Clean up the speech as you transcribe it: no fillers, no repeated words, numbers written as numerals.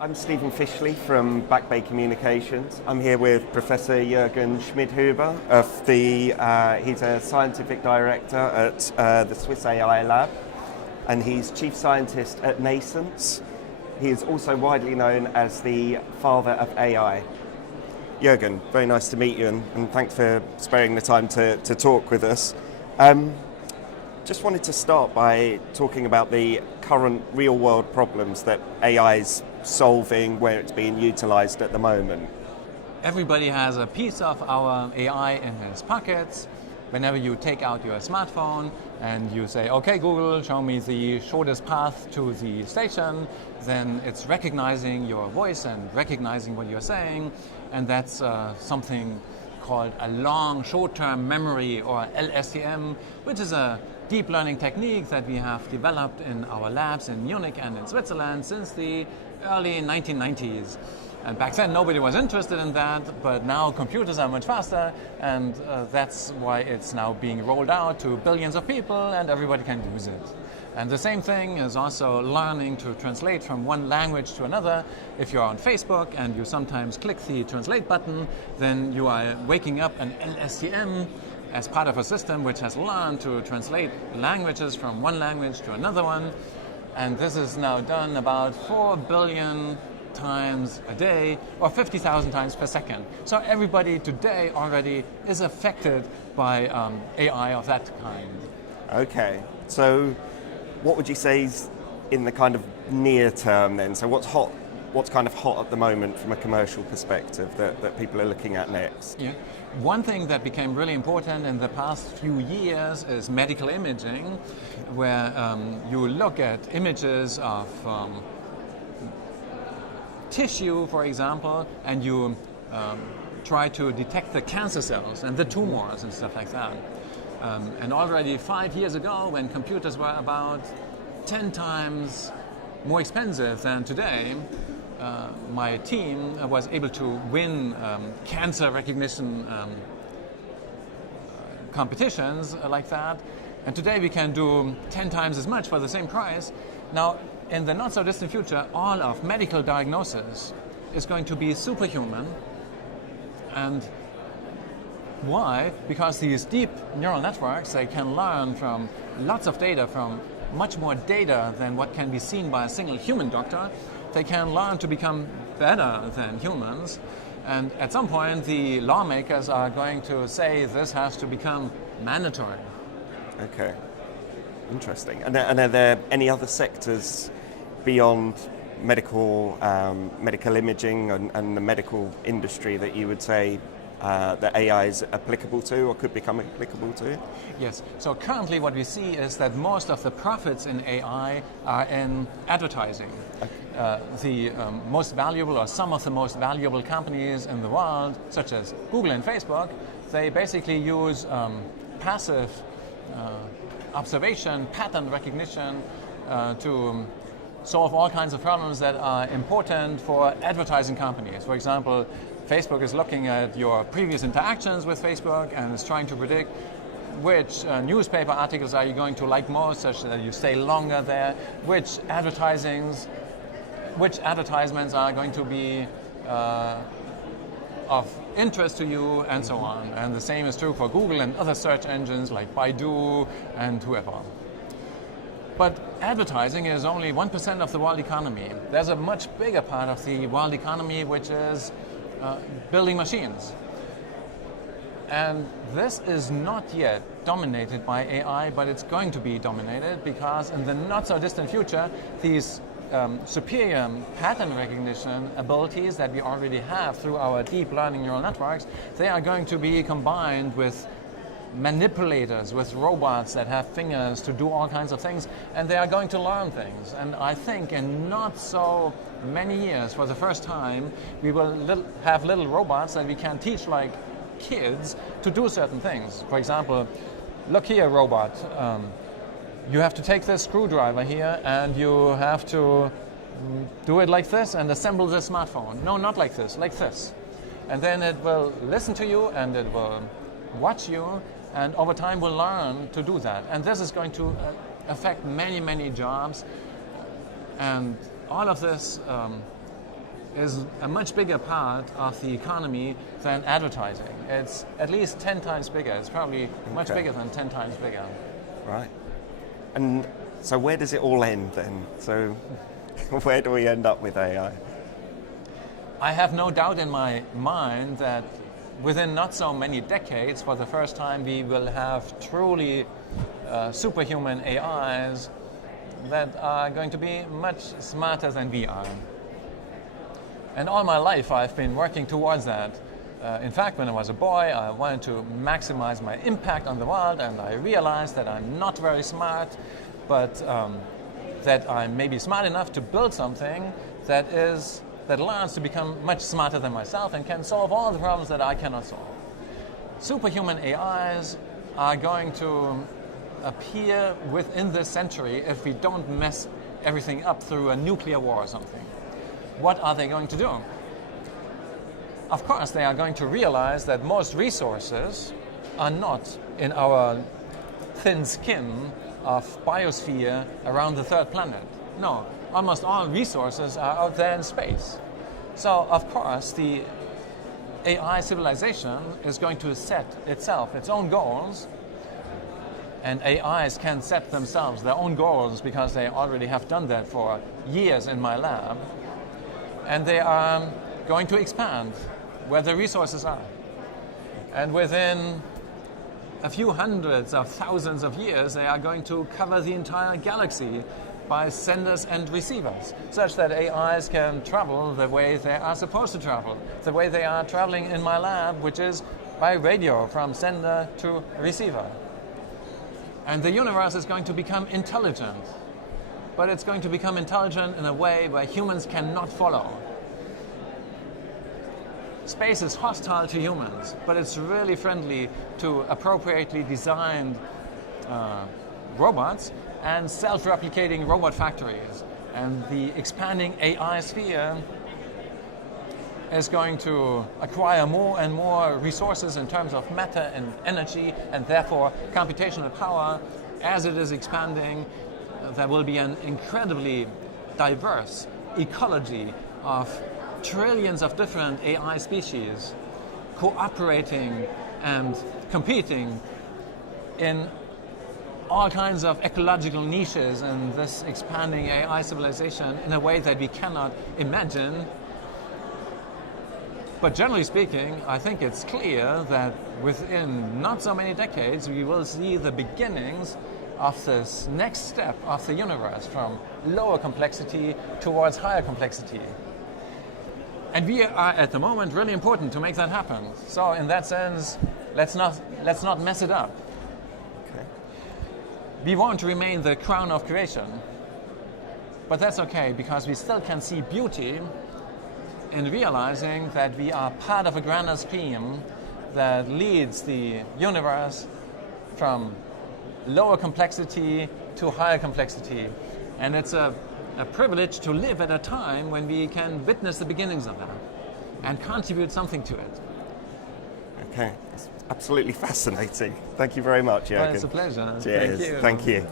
I'm Stephen Fishley from Back Bay Communications. I'm here with Professor Jürgen Schmidhuber he's a scientific director at the Swiss AI Lab, and he's chief scientist at Nascence. He is also widely known as the father of AI. Jürgen, very nice to meet you, and thanks for sparing the time to talk with us. Just wanted to start by talking about the current real-world problems that AI is solving, where it's being utilized at the moment. Everybody has a piece of our AI in his pockets. Whenever you take out your smartphone and you say, okay, Google, show me the shortest path to the station, then it's recognizing your voice and recognizing what you're saying, and that's something called a long short-term memory, or LSTM, which is a deep learning technique that we have developed in our labs in Munich and in Switzerland since the early 1990s. And back then nobody was interested in that, but now computers are much faster, and that's why it's now being rolled out to billions of people and everybody can use it. And the same thing is also learning to translate from one language to another. If you're on Facebook and you sometimes click the translate button, then you are waking up an LSTM as part of a system which has learned to translate languages from one language to another one. And this is now done about 4 billion times a day, or 50,000 times per second. So everybody today already is affected by AI of that kind. Okay, so what would you say is in the kind of near term then? So what's kind of hot at the moment from a commercial perspective that people are looking at next? Yeah. One thing that became really important in the past few years is medical imaging, where you look at images of tissue, for example, and you try to detect the cancer cells and the tumors and stuff like that. And already 5 years ago, when computers were about 10 times more expensive than today, my team was able to win cancer recognition competitions like that. And today we can do 10 times as much for the same price. Now, in the not so distant future, all of medical diagnosis is going to be superhuman. And why? Because these deep neural networks, they can learn from lots of data, from much more data than what can be seen by a single human doctor. They can learn to become better than humans. And at some point, the lawmakers are going to say this has to become mandatory. Okay, interesting. And are there any other sectors beyond medical imaging and the medical industry that you would say that AI is applicable to or could become applicable to? Yes. So currently what we see is that most of the profits in AI are in advertising. Okay. The most valuable, or some of the most valuable companies in the world, such as Google and Facebook, they basically use passive observation, pattern recognition to solve all kinds of problems that are important for advertising companies. For example, Facebook is looking at your previous interactions with Facebook and is trying to predict which newspaper articles are you going to like most, such that you stay longer there, which advertisements are going to be of interest to you, and so on. And the same is true for Google and other search engines like Baidu and whoever. But advertising is only 1% of the world economy. There's a much bigger part of the world economy which is building machines. And this is not yet dominated by AI, but it's going to be dominated, because in the not so distant future, these superior pattern recognition abilities that we already have through our deep learning neural networks, they are going to be combined with manipulators, with robots that have fingers to do all kinds of things, and they are going to learn things. And I think in not so many years, for the first time, we will have little robots that we can teach like kids to do certain things. For example, look here, robot. You have to take this screwdriver here and you have to do it like this and assemble this smartphone. No, not like this. And then it will listen to you and it will watch you, and over time will learn to do that. And this is going to affect many, many jobs. And all of this is a much bigger part of the economy than advertising. It's at least 10 times bigger. It's probably much bigger than 10 times bigger. Right. And so where does it all end then? So where do we end up with AI? I have no doubt in my mind that within not so many decades, for the first time, we will have truly superhuman AIs that are going to be much smarter than we are. And all my life I've been working towards that. In fact, when I was a boy, I wanted to maximize my impact on the world, and I realized that I'm not very smart, but that I'm maybe smart enough to build something that learns to become much smarter than myself and can solve all the problems that I cannot solve. Superhuman AIs are going to appear within this century if we don't mess everything up through a nuclear war or something. What are they going to do? Of course, they are going to realize that most resources are not in our thin skin of biosphere around the third planet. No, almost all resources are out there in space. So, of course, the AI civilization is going to set itself its own goals, and AIs can set themselves their own goals because they already have done that for years in my lab, and they are going to expand where the resources are. And within a few hundreds of thousands of years, they are going to cover the entire galaxy by senders and receivers, such that AIs can travel the way they are supposed to travel, the way they are traveling in my lab, which is by radio from sender to receiver. And the universe is going to become intelligent, but it's going to become intelligent in a way where humans cannot follow. Space is hostile to humans, but it's really friendly to appropriately designed robots and self-replicating robot factories. And the expanding AI sphere is going to acquire more and more resources in terms of matter and energy, and therefore computational power. As it is expanding, there will be an incredibly diverse ecology of trillions of different AI species cooperating and competing in all kinds of ecological niches in this expanding AI civilization in a way that we cannot imagine. But generally speaking, I think it's clear that within not so many decades, we will see the beginnings of this next step of the universe from lower complexity towards higher complexity. And we are at the moment really important to make that happen. So in that sense, let's not mess it up. Okay. We won't remain the crown of creation, but that's okay because we still can see beauty in realizing that we are part of a grander scheme that leads the universe from lower complexity to higher complexity. And it's a privilege to live at a time when we can witness the beginnings of that and contribute something to it. Okay, that's absolutely fascinating. Thank you very much, Jürgen. Well, it's a pleasure. Cheers. Thank you. Thank you.